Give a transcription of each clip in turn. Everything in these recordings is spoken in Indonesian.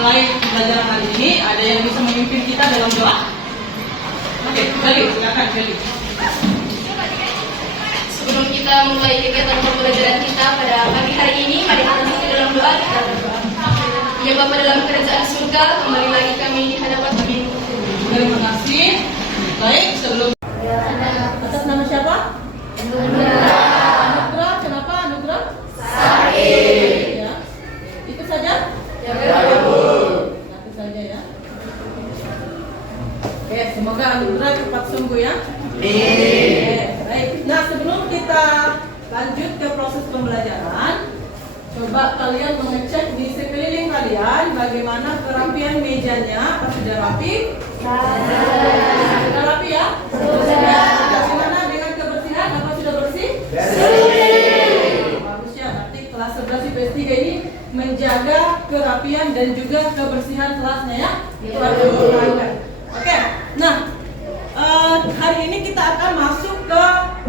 memulai pembelajaran kali ini, ada yang bisa memimpin kita dalam doa? Oke, Gali, silakan Gali. Sebelum kita mulai kegiatan pembelajaran kita pada pagi hari ini, mari kita masuk dalam doa. Kita berdoa. Ya Bapa dalam kerajaan surga, kembali lagi kami di hadapan Kami. Terima kasih. Baik, sebelum atas nama siapa? Anugrah. Kenapa Anugrah? Sahih. Ya. Itu saja? Ya, Bu. Itu saja ya. Oke, semoga Anugrah cepat sembuh ya. Oke, baik. Nah, sebelum kita lanjut ke proses pembelajaran, coba kalian mengecek di sekeliling kalian bagaimana kerapian mejanya. Apa sudah rapi? Sudah rapi ya? Sudah. Bagaimana dengan kebersihan? Apa sudah bersih? Bersih. Bagus ya. Nanti kelas 11 IPS 3 ini menjaga kerapian dan juga kebersihan kelasnya ya. Itu harus diperhatikan. Oke. Nah, hari ini kita akan masuk ke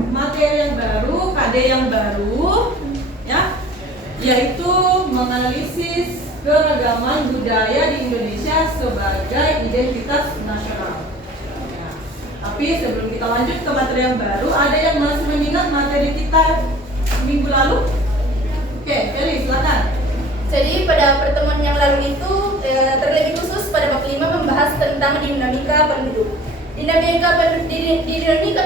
materi yang baru, KD yang baru, ya, yaitu menganalisis keragaman budaya di Indonesia sebagai identitas nasional. Ya. Tapi sebelum kita lanjut ke materi yang baru, ada yang masih mengingat materi kita minggu lalu? Oke, Eli, silakan. Jadi pada pertemuan yang lalu itu terlebih khusus pada bab 5 membahas tentang dinamika penduduk. Dinamika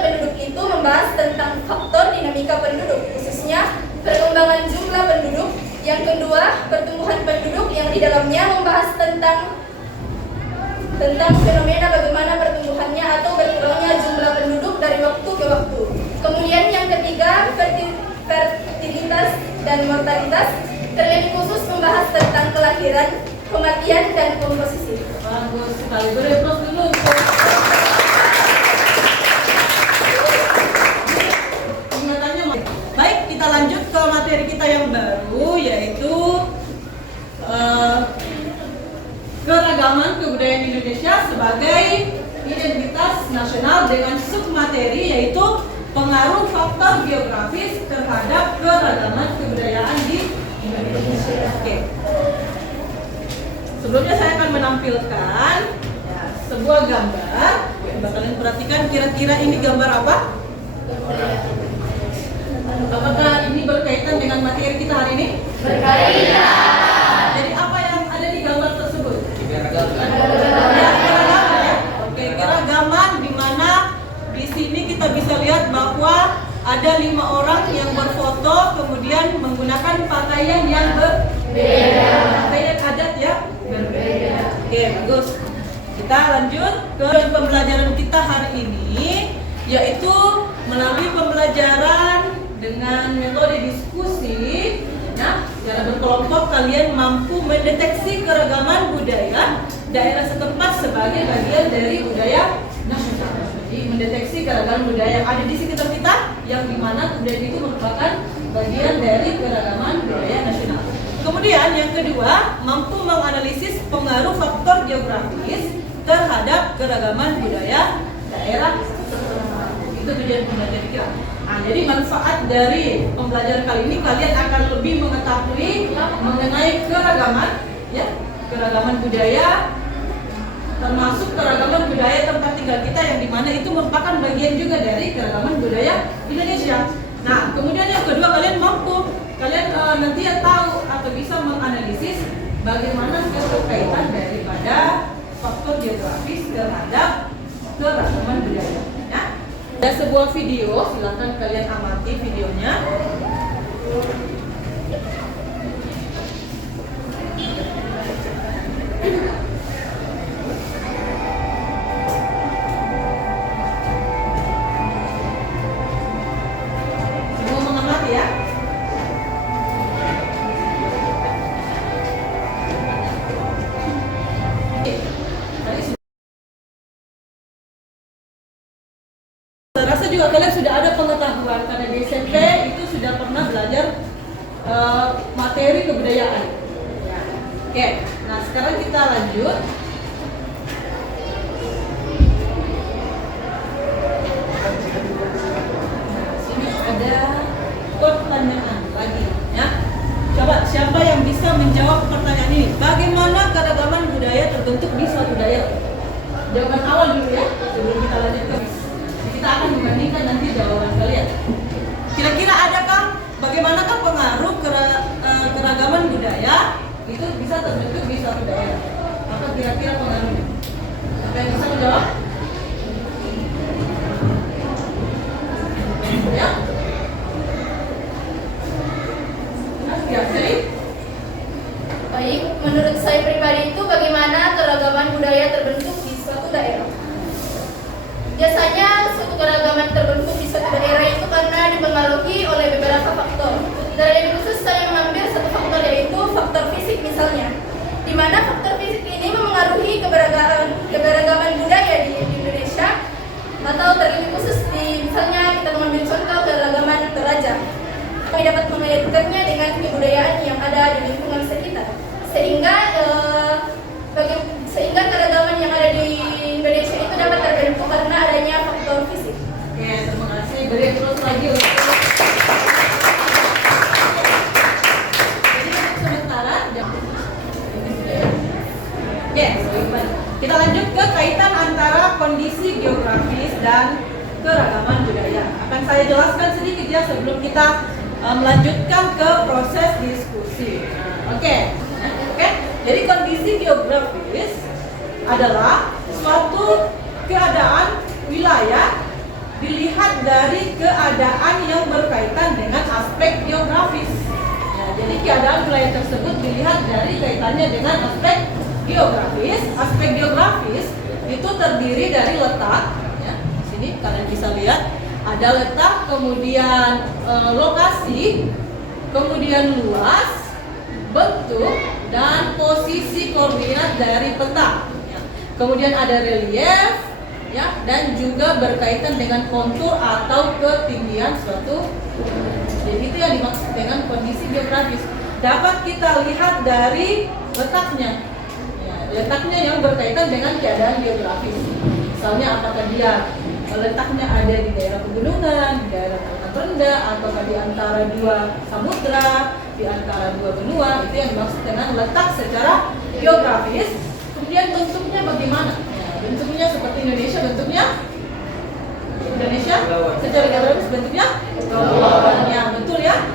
penduduk itu membahas tentang faktor dinamika penduduk, khususnya perkembangan jumlah penduduk. Yang kedua, pertumbuhan penduduk yang di dalamnya membahas tentang fenomena bagaimana pertumbuhannya atau berkurangnya jumlah penduduk dari waktu ke waktu. Kemudian yang ketiga, fertilitas dan mortalitas, terlebih khusus membahas tentang kelahiran, kematian, dan komposisi. Bagus sekali, beri plus dulu. Baik, kita lanjut ke materi kita yang baru, yaitu keragaman kebudayaan Indonesia sebagai identitas nasional dengan submateri yaitu pengaruh faktor geografis terhadap keragaman kebudayaan di Indonesia. Oke. Sebelumnya saya akan menampilkan ya, sebuah gambar. Coba kalian perhatikan kira-kira ini gambar apa? Apakah ini berkaitan dengan materi kita hari ini? Berkaitan. Jadi apa yang ada di gambar tersebut? Keragaman ya. Oke, keragaman di mana di sini kita bisa lihat bahwa ada 5 orang yang berfoto kemudian menggunakan pakaian yang berbeda. Pakaian adat ya? Berbeda. Oke, bagus. Kita lanjut ke pembelajaran kita hari ini, yaitu melalui pembelajaran dengan metode diskusi, ya, secara berkelompok kalian mampu mendeteksi keragaman budaya daerah setempat sebagai bagian dari budaya nasional. Jadi mendeteksi keragaman budaya yang ada di sekitar kita, yang dimana budaya itu merupakan bagian dari keragaman budaya nasional. Kemudian yang kedua, mampu menganalisis pengaruh faktor geografis terhadap keragaman budaya daerah setempat. Itu tujuan pembelajaran kita. Nah, jadi manfaat dari pembelajaran kali ini kalian akan lebih mengetahui mengenai keragaman, ya, keragaman budaya, termasuk keragaman budaya tempat tinggal kita yang dimana itu merupakan bagian juga dari keragaman budaya Indonesia. Nah, kemudian yang kedua kalian mampu, kalian nanti tahu atau bisa menganalisis bagaimana keterkaitan daripada faktor geografis terhadap keragaman budaya. Ya. Ada sebuah video, silakan kalian amati videonya. Semua mengamati ya. Saya rasa juga kalian sudah ada pengetahuan karena di SMP itu sudah pernah belajar materi kebudayaan. Ya. Oke, nah sekarang kita lanjut. Nah, sini ada pertanyaan lagi, ya. Coba siapa yang bisa menjawab pertanyaan ini? Bagaimana keragaman jawaban awal dulu ya, sebelum kita lanjut ke kita akan membandingkan nanti jawaban kalian. Kira-kira adakah bagaimanakah pengaruh keragaman budaya itu bisa terbentuk di suatu daerah? Apa kira-kira pengaruhnya? Siapa yang bisa menjawab? Ya? Ya, seri? Baik, menurut saya pribadi itu bagaimana keragaman budaya terbentuk di suatu daerah. Biasanya suatu keragaman terbentuk di suatu daerah itu karena dipengaruhi oleh beberapa faktor. Dari khusus saya mengambil satu faktor yaitu faktor fisik misalnya, di mana faktor fisik ini memengaruhi keberagaman budaya di Indonesia, atau terlebih khusus di misalnya kita mengambil contoh keragaman Toraja. Kami dapat mengaitkannya dengan kebudayaan yang ada di lingkungan sekitar, sehingga keragaman yang ada di Indonesia itu dapat terbentuk karena adanya faktor fisik. Oke, terima kasih. Beri terus lagi. Yes, kita lanjut ke kaitan antara kondisi geografis dan keragaman budaya. Akan saya jelaskan sedikit ya sebelum kita melanjutkan ke proses diskusi. Oke. Jadi kondisi geografis adalah suatu keadaan wilayah dilihat dari keadaan yang berkaitan dengan aspek geografis. Ya, jadi keadaan wilayah tersebut dilihat dari kaitannya dengan aspek geografis. Aspek geografis itu terdiri dari letak. Ya, di sini kalian bisa lihat ada letak, kemudian lokasi, kemudian luas, bentuk, dan posisi koordinat dari peta. Ya. Kemudian ada relief, ya, dan juga berkaitan dengan kontur atau ketinggian suatu. Jadi itu yang dimaksud dengan kondisi geografis. Dapat kita lihat dari letaknya. Letaknya yang berkaitan dengan keadaan geografis. Misalnya apakah dia letaknya ada di daerah pegunungan, di daerah tanah rendah, atau di antara dua samudra, di antara dua benua. Itu yang dimaksud dengan letak secara geografis. Kemudian bentuknya bagaimana? Ya, bentuknya seperti Indonesia, bentuknya secara geografis bentuknya kepulauan. Ya, betul ya.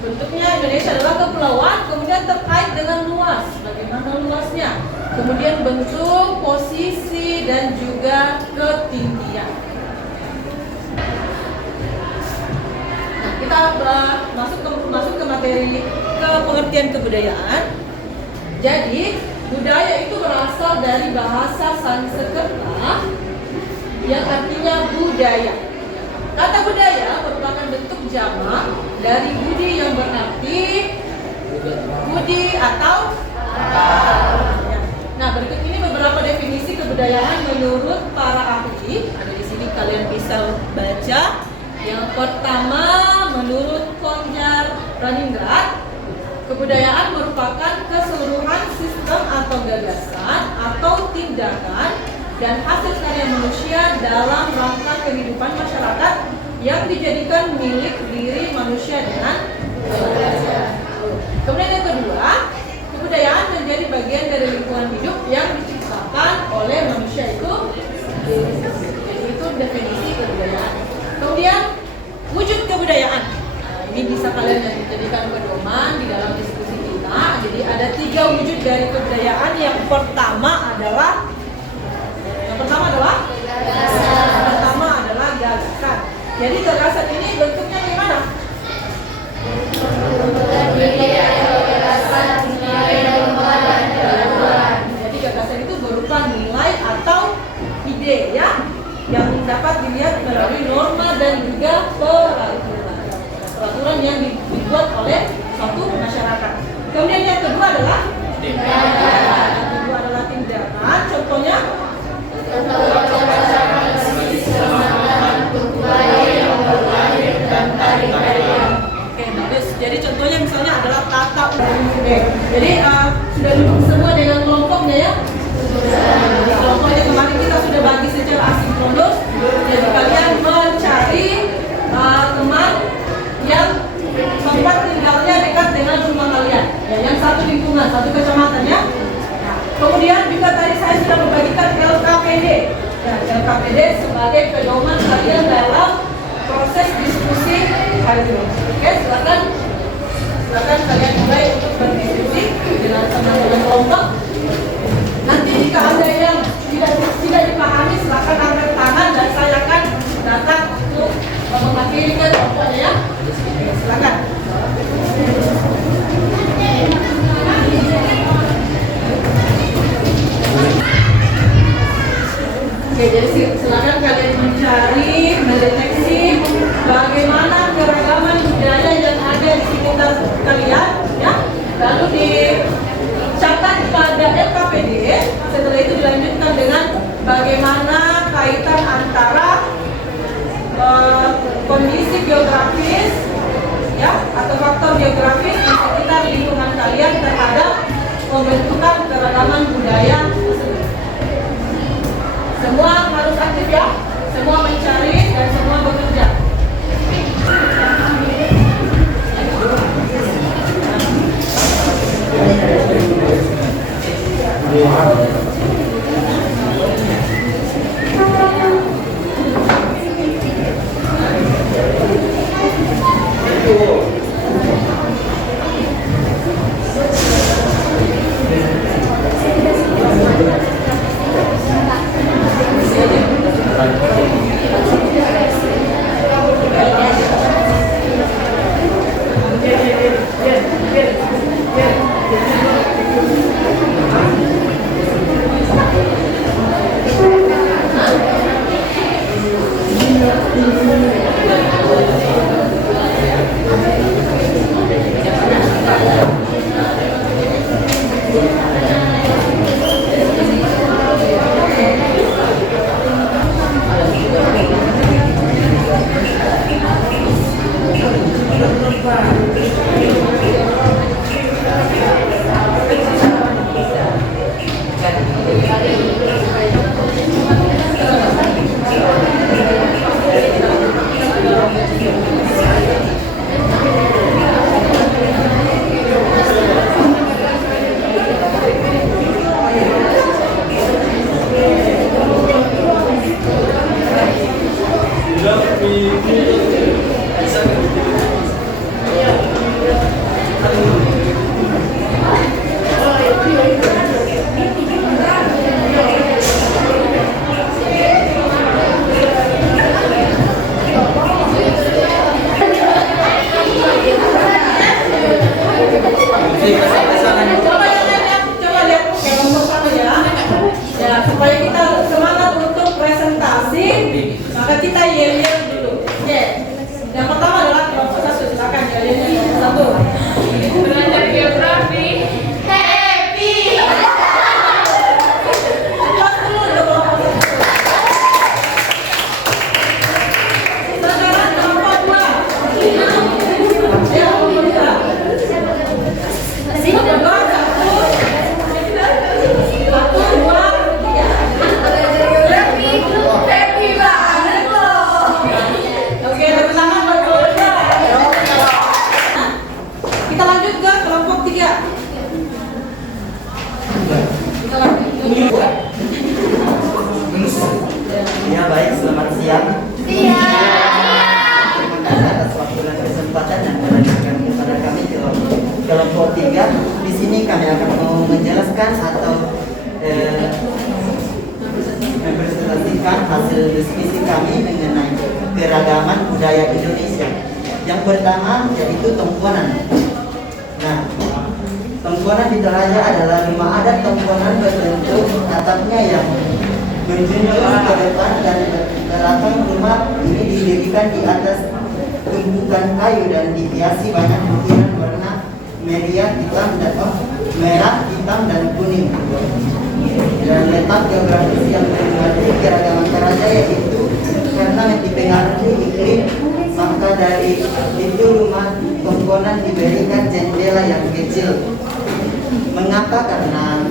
Bentuknya Indonesia adalah kepulauan. Kemudian terkait dengan luas, bagaimana luasnya? Kemudian bentuk, posisi, dan juga ketinggian. Nah, kita masuk ke materi ke pengertian kebudayaan. Jadi budaya itu berasal dari bahasa Sanskerta yang artinya budaya. Kata budaya merupakan bentuk jamak dari budi yang berarti budi atau Nah, berikut ini beberapa definisi kebudayaan menurut para ahli. Ada di sini kalian bisa baca. Yang pertama, menurut Konjar Raningrat, kebudayaan merupakan keseluruhan sistem atau gagasan atau tindakan dan hasil karya manusia dalam rangka kehidupan masyarakat yang dijadikan milik diri manusia dengan Kemudian yang kedua, kebudayaan menjadi bagian dari lingkungan hidup yang diciptakan oleh manusia itu. Jadi itu definisi kebudayaan. Kemudian wujud kebudayaan. Nah, ini bisa kalian jadikan pedoman di dalam diskusi kita. Jadi ada 3 wujud dari kebudayaan. Yang pertama adalah gagasan. Jadi gagasan ini bentuknya gimana? Jadi gagasan itu berupa nilai atau ide ya, yang dapat dilihat melalui norma dan juga peraturan yang dibuat oleh suatu masyarakat. Kemudian yang kedua adalah tindakan. Contohnya Oke, bagus. Jadi contohnya misalnya adalah tata ulang. Jadi sudah duduk semua dengan kelompoknya ya. Jadi kelompoknya kemarin kita sudah bagi secara asinkronus. Jadi kalian mencari teman yang tempat tinggalnya dekat dengan rumah kalian. Ya, yang satu lingkungan, satu kecamatan ya. Kemudian juga tadi saya sudah membagikan LKPD. LKPD. Ya, LKPD sebagai pedoman kalian dalam proses diskusi hari ini. Oke, silakan kalian mulai untuk berdiskusi dengan teman-teman kelompok. Nanti jika ada yang tidak dipahami, silakan angkat tangan dan saya akan datang untuk mengakhiri kelompoknya ya. Silakan. Oke, jadi silakan kalian mencari, mendeteksi bagaimana keragaman budaya yang ada di sekitar kalian, ya. Lalu dicatat pada LKPD. Setelah itu dilanjutkan dengan bagaimana kaitan antara kondisi geografis, ya, atau faktor geografis di sekitar lingkungan kalian terhadap pembentukan keragaman budaya tersebut. Semua harus aktif ya, semua mencari dan semua bekerja. Coba lihat kelompok satu ya. Ya, supaya kita semangat untuk presentasi, maka kita yel-yel dulu. Oke. Yang pertama adalah kelompok satu, silakan yel-yel satu. Belajar geografi. Happy. Cepat dulu kelompok satu. Sekarang kelompok dua. Ya, kelompok dua. Kita lanjut ke kelompok 3. Ya baik, selamat siang. Terima kasih atas waktu dan kesempatan yang diberikan kepada kami kelompok 3. Di sini kami akan mau menjelaskan atau mempresentasikan hasil diskusi kami mengenai keragaman budaya Indonesia. Yang pertama yaitu tongkonan. Nah, tongkonan di Toraja adalah rumah adat tongkonan berbentuk atapnya yang menjunjung ke depan dan belakang rumah ini didirikan di atas tumpukan kayu dan dihiasi banyak ukiran warna merah, hitam dan kuning. Dan letak geografis yang mengandung keragaman Toraja yaitu karena dipengaruhi iklim, maka dari itu rumah tongkonan diberikan jendela yang kecil. Mengapa? Karena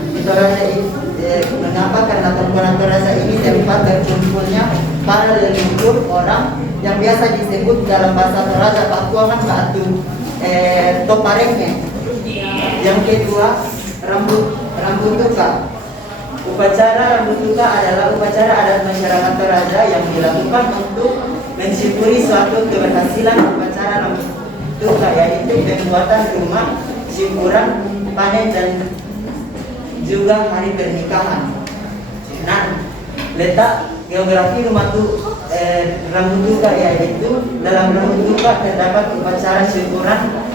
tongkonan Toraja ini tempat berkumpulnya para leluhur orang yang biasa disebut dalam bahasa Toraja Pakuangan Batu Toparengnya. Yang kedua, rambut tuka. Upacara rambut luka adalah upacara adat masyarakat Toraja yang dilakukan untuk mensyukuri suatu keberhasilan upacara rambut luka, yaitu pembuatan rumah, syukuran, panen, dan juga hari pernikahan. Nah, letak geografi rambut luka, yaitu dalam rambut luka terdapat upacara syukuran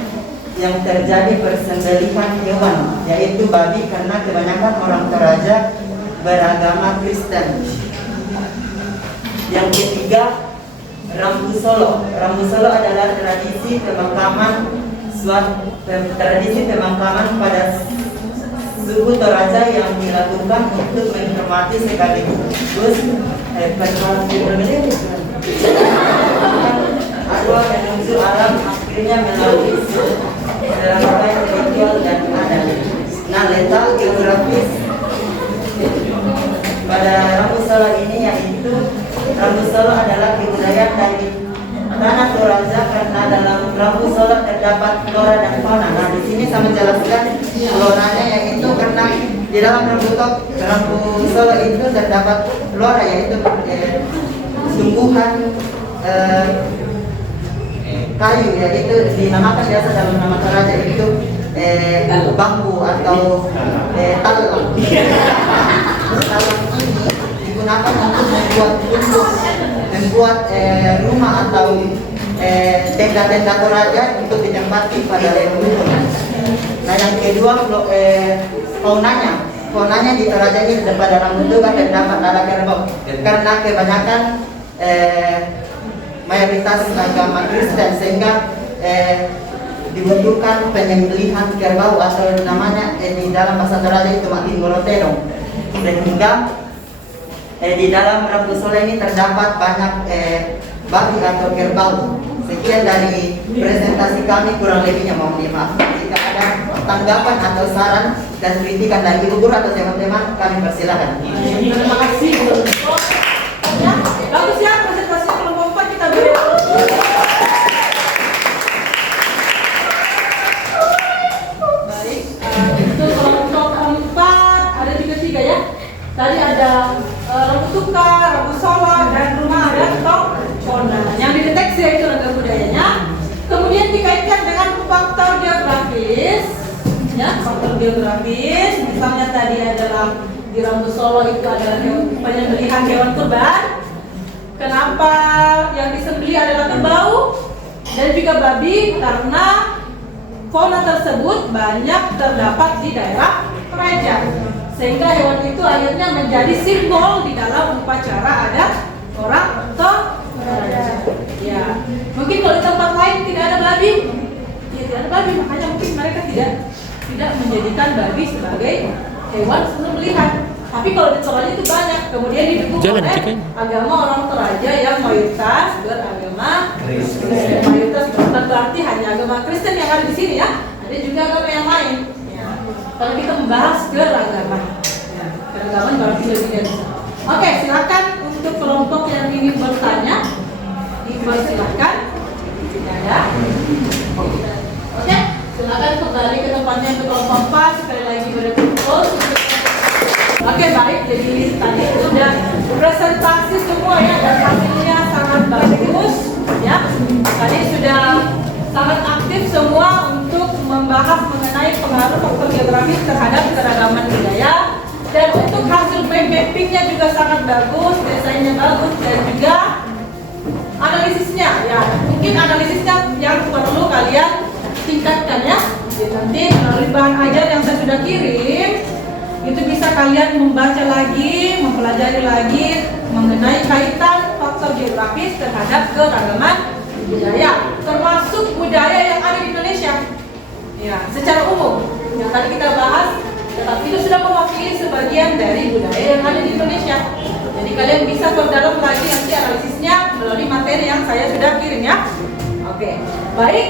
yang terjadi persembelihan hewan, yaitu babi, karena kebanyakan orang Toraja beragama Kristen. Yang ketiga, Rambu Solo. Rambu Solo adalah tradisi pemakaman pada suku Toraja yang dilakukan untuk menghormati sekaligus arwah menuju alam akhirnya melalui serangkaian ritual dan adat. Nah, letak geografis pada Rambu Solo ini yaitu Rambu Solo adalah kebudayaan dari tanah Toraja, karena dalam Rambu Solo terdapat flora dan fauna. Nah, di sini saya menjelaskan floranya, yaitu karena di dalam Rambu Solo itu terdapat flora, yaitu tumbuhan kayu, yaitu dinamakan biasa dalam nama Toraja itu bambu atau talang. Talang ini digunakan untuk membuat rumah atau tenda-tenda Toraja untuk ditempati pada leluhur. Nah, yang kedua, faunanya di Toraja ini pada rambut luka terdapat ada kerbau, karena kebanyakan mayoritas agama Kristen, sehingga dibutuhkan penyembelihan kerbau atau namanya di dalam bahasa Toraja itu makin gorotero. Sehingga di dalam Rambu Solo ini terdapat banyak babi atau kerbau. Sekian dari presentasi kami, kurang lebihnya mohon dimaaf. Jika ada tanggapan atau saran dan kritikan dari ibu guru atau teman-teman, kami persilakan. Terima kasih. Ya, bagus ya presentasi kelompok 4 kita beri. Baik, itu kelompok 4 ada juga 3 ya. Tadi ada rambut luka, Rambu Solo, dan rumah adat Tongkonan. Yang dideteksi yaitu ragam budayanya. Kemudian dikaitkan dengan faktor geografis, ya, faktor geografis. Misalnya tadi adalah di Rambu Solo itu adalah penyembelihan hewan kurban. Kenapa yang disembelih adalah kerbau dan juga babi? Karena fauna tersebut banyak terdapat di daerah Toraja, sehingga hewan itu akhirnya menjadi simbol di dalam upacara adat orang Toraja. Ya, mungkin kalau di tempat lain tidak ada babi, ya tidak ada babi, makanya mungkin mereka tidak menjadikan babi sebagai hewan sembelihan. Tapi kalau di Toraja itu banyak, kemudian didukung oleh agama orang Toraja yang mayoritas beragama Kristen. Mayoritas bukan berarti hanya agama Kristen yang ada di sini ya, ada juga agama yang lain. Ya. Kalau kita membahas keragaman, ya, keragaman berarti lebih dari itu. Oke, silakan untuk kelompok yang ingin bertanya, dipersilakan. Tidak ada. Oke, silakan kembali ke tempatnya ke kelompok 4. Sekali lagi berkumpul. Oke, baik, jadi tadi sudah presentasi semua ya, dan hasilnya sangat bagus ya. Tadi sudah sangat aktif semua untuk membahas mengenai pengaruh faktor geografis terhadap keragaman budaya, dan untuk hasil mappingnya juga sangat bagus, desainnya bagus, dan juga analisisnya ya. Mungkin analisisnya yang perlu kalian tingkatkan ya. Jadi nanti melalui bahan ajar yang saya sudah kirim, itu bisa kalian membaca lagi, mempelajari lagi mengenai kaitan faktor geografis terhadap keragaman budaya, termasuk budaya yang ada di Indonesia. Ya, secara umum yang tadi kita bahas, tetapi itu sudah mewakili sebagian dari budaya yang ada di Indonesia. Jadi kalian bisa berdalam lagi nanti analisisnya melalui materi yang saya sudah kirim ya. Oke, baik.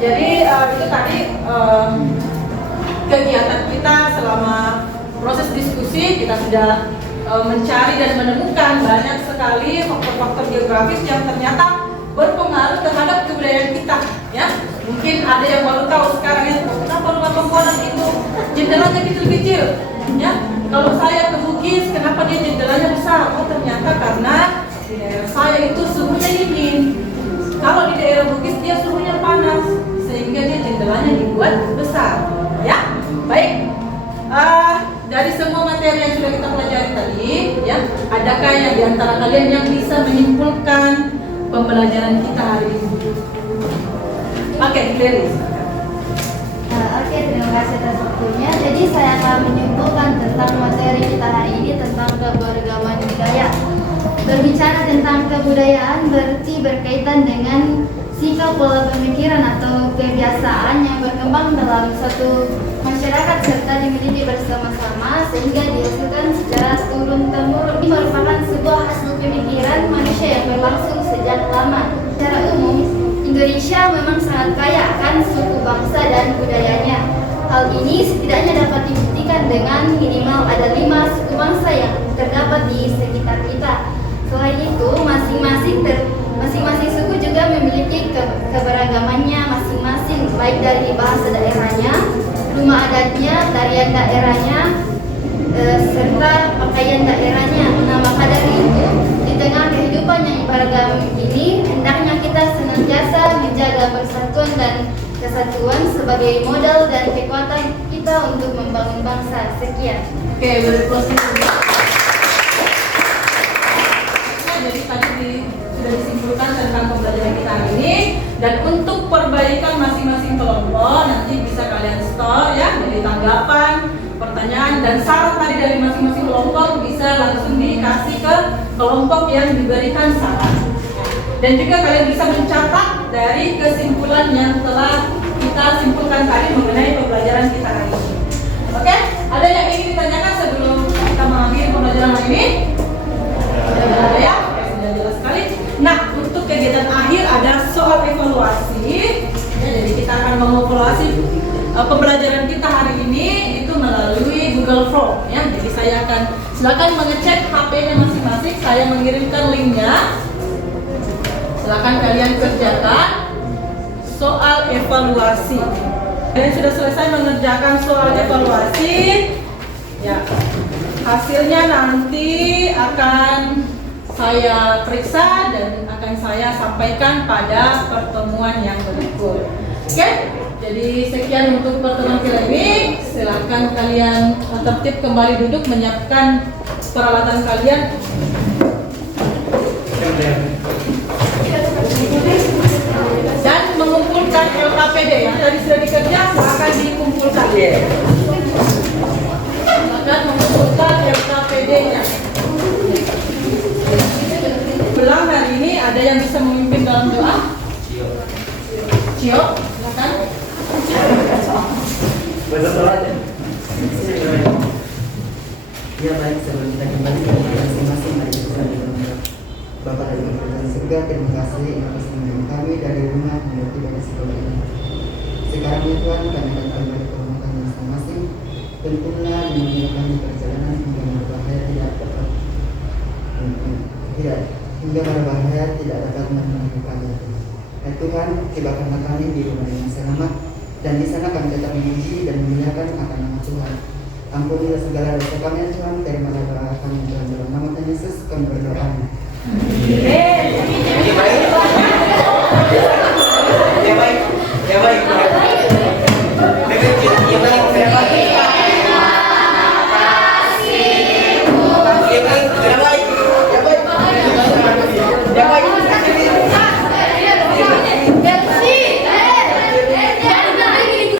Jadi itu tadi kegiatan kita selama proses diskusi. Kita sudah mencari dan menemukan banyak sekali faktor-faktor geografis yang ternyata berpengaruh terhadap kebudayaan kita ya. Mungkin ada yang baru tahu sekarang ya, kenapa rumah tongkonan itu jendelanya kecil-kecil? Ya, kalau saya ke Bugis, kenapa dia jendelanya besar? Oh ternyata karena di daerah saya itu suhunya dingin. Kalau di daerah Bugis dia suhunya panas, sehingga dia jendelanya dibuat besar. Ya, baik. Dari semua materi yang sudah kita pelajari tadi, ya, adakah yang diantara kalian yang bisa menyimpulkan pembelajaran kita hari ini? Oke, Clarice. Oke, terima kasih atas waktunya. Jadi saya akan menyimpulkan tentang materi kita hari ini tentang keberagaman budaya. Berbicara tentang kebudayaan berarti berkaitan dengan sikap pola pemikiran atau kebiasaan yang berkembang dalam suatu masyarakat serta dimiliki bersama-sama sehingga dihasilkan secara turun-temurun. Ini merupakan sebuah hasil pemikiran manusia yang berlangsung sejak lama. Secara umum, Indonesia memang sangat kaya akan suku bangsa dan budayanya. Hal ini setidaknya dapat dibuktikan dengan minimal ada 5 suku bangsa yang terdapat di sekitar kita. Selain itu, masing-masing suku juga memiliki keberagamannya masing-masing, baik dari bahasa daerahnya, rumah adatnya, tarian daerahnya, serta pakaian daerahnya. Nah, maka dari itu, di tengah kehidupan yang beragam ini, hendaknya kita senantiasa menjaga persatuan dan kesatuan sebagai modal dan kekuatan kita untuk membangun bangsa. Sekian. Oke, berikutnya. Jadi tadi sudah disimpulkan tentang pembelajaran kita hari ini, dan untuk perbaikan masing-masing kelompok nanti bisa kalian store ya, jadi tanggapan, pertanyaan dan saran tadi dari masing-masing kelompok bisa langsung dikasih ke kelompok yang diberikan saran. Dan juga kalian bisa mencatat dari kesimpulan yang telah kita simpulkan tadi mengenai pembelajaran kita hari ini. Oke, ada yang ingin ditanyakan sebelum kita mengakhiri pembelajaran hari ini? Ada ya? Jelas sekali. Nah, untuk kegiatan akhir ada soal evaluasi. Ya, jadi kita akan mengevaluasi pembelajaran kita hari ini itu melalui Google Form. Ya, jadi saya akan silakan mengecek HP-nya masing-masing. Saya mengirimkan linknya. Silakan kalian kerjakan soal evaluasi. Kalian sudah selesai mengerjakan soal evaluasi. Ya, hasilnya nanti akan saya periksa dan akan saya sampaikan pada pertemuan yang berikut. Oke, jadi sekian untuk pertemuan kita ini. Silakan kalian tertib kembali duduk, menyiapkan peralatan kalian. Dan mengumpulkan LKPD yang tadi sudah dikerja, akan dikumpulkan. Silakan mengumpulkan LKPD-nya. Belang hari ini ada yang bisa memimpin dalam doa? Cio, silakan. Ya baik, sebelum kita kembali ke masing-masing, mari kita berdoa. Bapa dari kerajaan surga, terima kasih atas pemberian kami dari rumah menuju pada sekolah ini. Sekarang ya Tuhan, kami akan kembali ke rumah kami masing-masing. Tentulah menemani kami perjalanan hingga berbahaya hingga berbahaya tidak dapat menemui kami. Ya Tuhan, tibakanlah kami di rumah yang selamat, dan di sana kami tetap memuji dan memuliakan akan nama Tuhan. Ampunilah segala dosa kami ya Tuhan, terimalah doa kami Tuhan, dalam nama Tuhan Yesus kami berdoa.